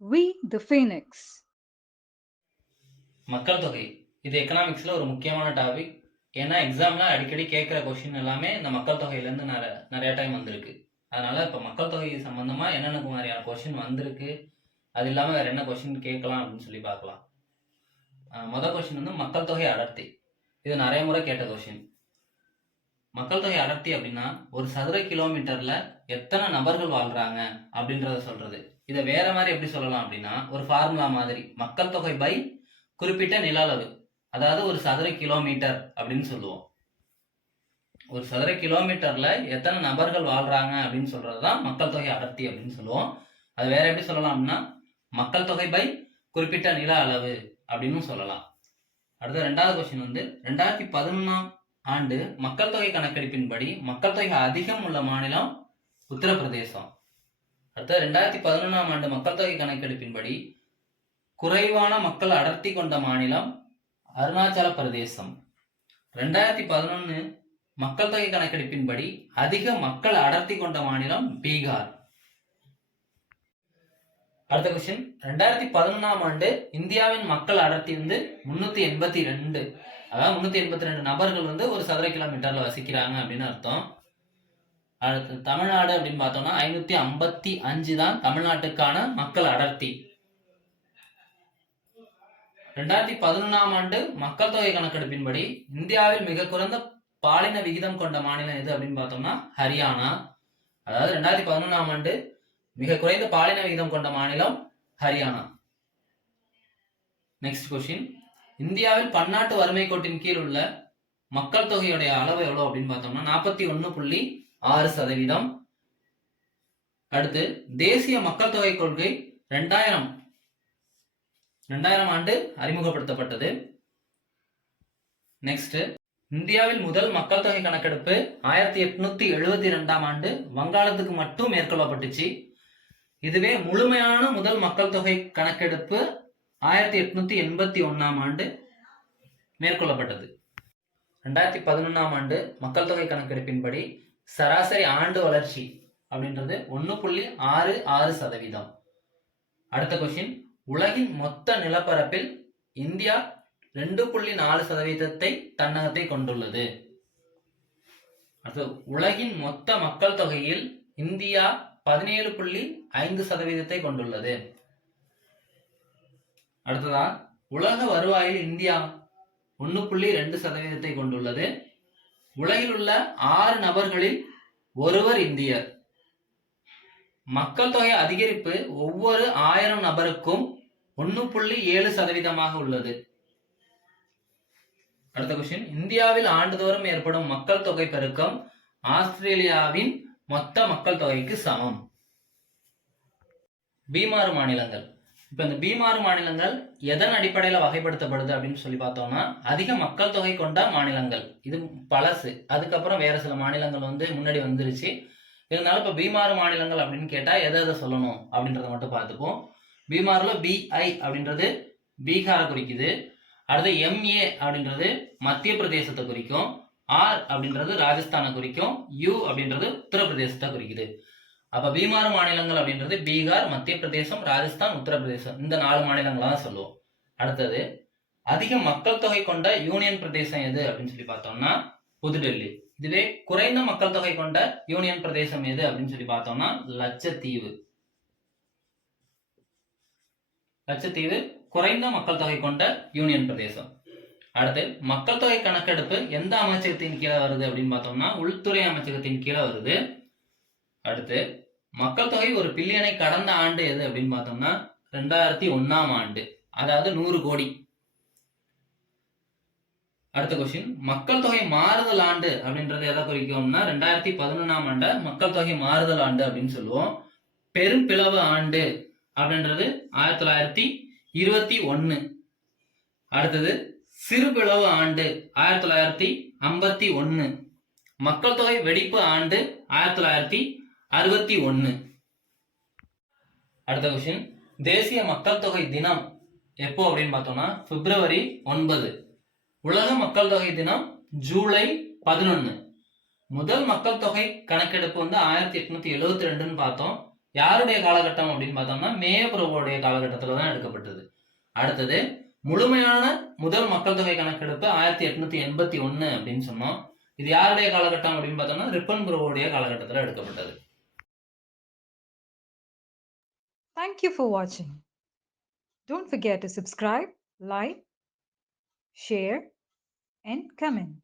We the Phoenix. மக்கள் தொகை இது எக்கனாமிக்ஸில் ஒரு முக்கியமான டாபிக். ஏன்னா எக்ஸாமில் அடிக்கடி கேட்குற கொஷின் எல்லாமே இந்த மக்கள் தொகையிலேருந்து நிறைய டைம் வந்திருக்கு. அதனால் இப்போ மக்கள் தொகை சம்மந்தமாக என்னென்ன மாதிரியான கொஷின் வந்திருக்கு, அது இல்லாமல் வேறு என்ன கொஷின் கேட்கலாம் அப்படின்னு சொல்லி பார்க்கலாம். மொதல் கொஷின் வந்து மக்கள் தொகை அடர்த்தி. இது நிறைய முறை கேட்ட கொஷின். மக்கள் தொகை அடர்த்தி அப்படின்னா ஒரு சதுர கிலோமீட்டரில் எத்தனை நபர்கள் வாழ்கிறாங்க அப்படின்றத சொல்கிறது. இதை வேற மாதிரி எப்படி சொல்லலாம் அப்படின்னா, ஒரு ஃபார்முலா மாதிரி மக்கள் தொகை பை குறிப்பிட்ட நில அளவு, அதாவது ஒரு சதுர கிலோமீட்டர் அப்படின்னு சொல்லுவோம். ஒரு சதுர கிலோமீட்டர்ல எத்தனை நபர்கள் வாழ்றாங்க அப்படின்னு சொல்றதுதான் மக்கள் தொகை அடர்த்தி அப்படின்னு சொல்லுவோம். அது வேற எப்படி சொல்லலாம்னா, மக்கள் தொகை பை குறிப்பிட்ட நில அளவு அப்படின்னு சொல்லலாம். அடுத்த ரெண்டாவது கொஸ்டின் வந்து 2011ஆம் ஆண்டு மக்கள் தொகை கணக்கெடுப்பின்படி மக்கள் தொகை அதிகம் உள்ள மாநிலம் உத்தரப்பிரதேசம். அடுத்த 2011ஆம் ஆண்டு மக்கள் தொகை கணக்கெடுப்பின்படி குறைவான மக்கள் அடர்த்தி கொண்ட மாநிலம் அருணாச்சல பிரதேசம். 2011 மக்கள் தொகை கணக்கெடுப்பின்படி அதிக மக்கள் அடர்த்தி கொண்ட மாநிலம் பீகார். அடுத்த கொஸ்டின், 2011ஆம் ஆண்டு இந்தியாவின் மக்கள் அடர்த்தி வந்து 382, அதாவது 382 நபர்கள் வந்து ஒரு சதுர கிலோமீட்டர்ல வசிக்கிறாங்க அப்படின்னு அர்த்தம். அடுத்து தமிழ்நாடு அப்படின்னு பார்த்தோம்னா 555 தான் தமிழ்நாட்டுக்கான மக்கள் அடர்த்தி. 2011ஆம் ஆண்டு மக்கள் தொகை கணக்கெடுப்பின்படி இந்தியாவில் மிக குறைந்த பாலின விகிதம் கொண்ட மாநிலம் எது அப்படின்னு பார்த்தோம்னா ஹரியானா. அதாவது 2011ஆம் ஆண்டு மிக குறைந்த பாலின விகிதம் கொண்ட மாநிலம் ஹரியானா. நெக்ஸ்ட் கொஸ்டின், இந்தியாவில் பன்னாட்டு வறுமை கோட்டின் கீழ் உள்ள மக்கள் தொகையுடைய அளவு எவ்வளவு அப்படின்னு பார்த்தோம்னா 41.6%. அடுத்து தேசிய மக்கள் தொகை கொள்கை 2000 ஆண்டு அறிமுகப்படுத்தப்பட்டது. நெக்ஸ்ட், இந்தியாவில் முதல் மக்கள் தொகை கணக்கெடுப்பு 1872ஆம் ஆண்டு வங்காளத்துக்கு மட்டும் மேற்கொள்ளப்பட்டுச்சு. இதுவே முழுமையான முதல் மக்கள் தொகை கணக்கெடுப்பு 1881ஆம் ஆண்டு மேற்கொள்ளப்பட்டது. 2011ஆம் ஆண்டு மக்கள் தொகை கணக்கெடுப்பின்படி சராசரி ஆண்டு வளர்ச்சி அப்படின்றது 1.66%. அடுத்த கொஸ்டின், உலகின் மொத்த நிலப்பரப்பில் இந்தியா 2.4% தன்னகத்தை கொண்டுள்ளது. உலகின் மொத்த மக்கள் தொகையில் இந்தியா 17.5% கொண்டுள்ளது. அடுத்ததா, உலக வருவாயில் இந்தியா 1.2% கொண்டுள்ளது. உலகில் உள்ள 6 நபர்களில் ஒருவர் இந்தியர். மக்கள் தொகை அதிகரிப்பு ஒவ்வொரு 1000 நபருக்கும் 1.7% உள்ளது. அடுத்த கொஸ்டின், இந்தியாவில் ஆண்டுதோறும் ஏற்படும் மக்கள் தொகை பெருக்கம் ஆஸ்திரேலியாவின் மொத்த மக்கள் தொகைக்கு சமம். பீமாறு மாநிலங்கள். இப்ப இந்த பீமாறு மாநிலங்கள் எதன் அடிப்படையில் வகைப்படுத்தப்படுது அப்படின்னு சொல்லி பார்த்தோம்னா, அதிக மக்கள் தொகை கொண்ட மாநிலங்கள். இது பழசு, அதுக்கப்புறம் வேற சில மாநிலங்கள் வந்து முன்னாடி வந்துருச்சு. இருந்தாலும் இப்ப பீமாறு மாநிலங்கள் அப்படின்னு கேட்டா எதை சொல்லணும் அப்படின்றத மட்டும் பார்த்துப்போம். பீமாறுல BI அப்படின்றது பீகாரை குறிக்குது. அடுத்து MA அப்படின்றது மத்திய பிரதேசத்தை குறிக்கும். R அப்படின்றது ராஜஸ்தானை குறிக்கும். U அப்படின்றது உத்தரப்பிரதேசத்தை குறிக்குது. அப்ப பீமாறு மாநிலங்கள் அப்படின்றது பீகார், மத்திய பிரதேசம், ராஜஸ்தான், உத்தரப்பிரதேசம், இந்த 4 மாநிலங்களா தான் சொல்லுவோம். அடுத்தது, அதிக மக்கள் தொகை கொண்ட யூனியன் பிரதேசம் எது அப்படின்னு சொல்லி பார்த்தோம்னா புதுடெல்லி. இதுவே குறைந்த மக்கள் தொகை கொண்ட யூனியன் பிரதேசம் எது அப்படின்னு சொல்லி பார்த்தோம்னா லட்சத்தீவு. லட்சத்தீவு குறைந்த மக்கள் தொகை கொண்ட யூனியன் பிரதேசம். அடுத்து, மக்கள் தொகை கணக்கெடுப்பு எந்த அமைச்சகத்தின் கீழே வருது அப்படின்னு பார்த்தோம்னா உள்துறை அமைச்சகத்தின் கீழே வருது. அடுத்து, மக்கள் தொகை ஒரு பில்லியனை கடந்த ஆண்டு எது அப்படின்னு பார்த்தோம்னா 2001ஆம் ஆண்டு, அதாவது 100 கோடி. அடுத்த கொஸ்டின், மக்கள் தொகை மாறுதல் ஆண்டு அப்படின்றது எதை குறிக்கும்னா 2011ஆம் ஆண்டு மக்கள் தொகை மாறுதல் ஆண்டு அப்படின்னு சொல்லுவோம். பெரும் பிளவு ஆண்டு அப்படின்றது 1921. அடுத்தது, சிறு பிளவு ஆண்டு 1951. மக்கள் தொகை வெடிப்பு ஆண்டு 1961. அடுத்த கொஸ்டின், தேசிய மக்கள் தொகை தினம் எப்போ அப்படின்னு பார்த்தோம்னா பிப்ரவரி 9. உலக மக்கள் தொகை தினம் ஜூலை 11. முதல் மக்கள் தொகை கணக்கெடுப்பு வந்து 1872ன்னு பார்த்தோம். யாருடைய காலகட்டம் அப்படின்னு பார்த்தோம்னா மேயோ பிரபுவுடைய காலகட்டத்தில் தான் எடுக்கப்பட்டது. அடுத்தது முழுமையான முதல் மக்கள் தொகை கணக்கெடுப்பு 1881 அப்படின்னு சொன்னோம். இது யாருடைய காலகட்டம் அப்படின்னு பார்த்தோம்னா ரிப்பன் பிரபுவுடைய காலகட்டத்தில் எடுக்கப்பட்டது. Thank you for watching. Don't forget to subscribe, like, share, and comment.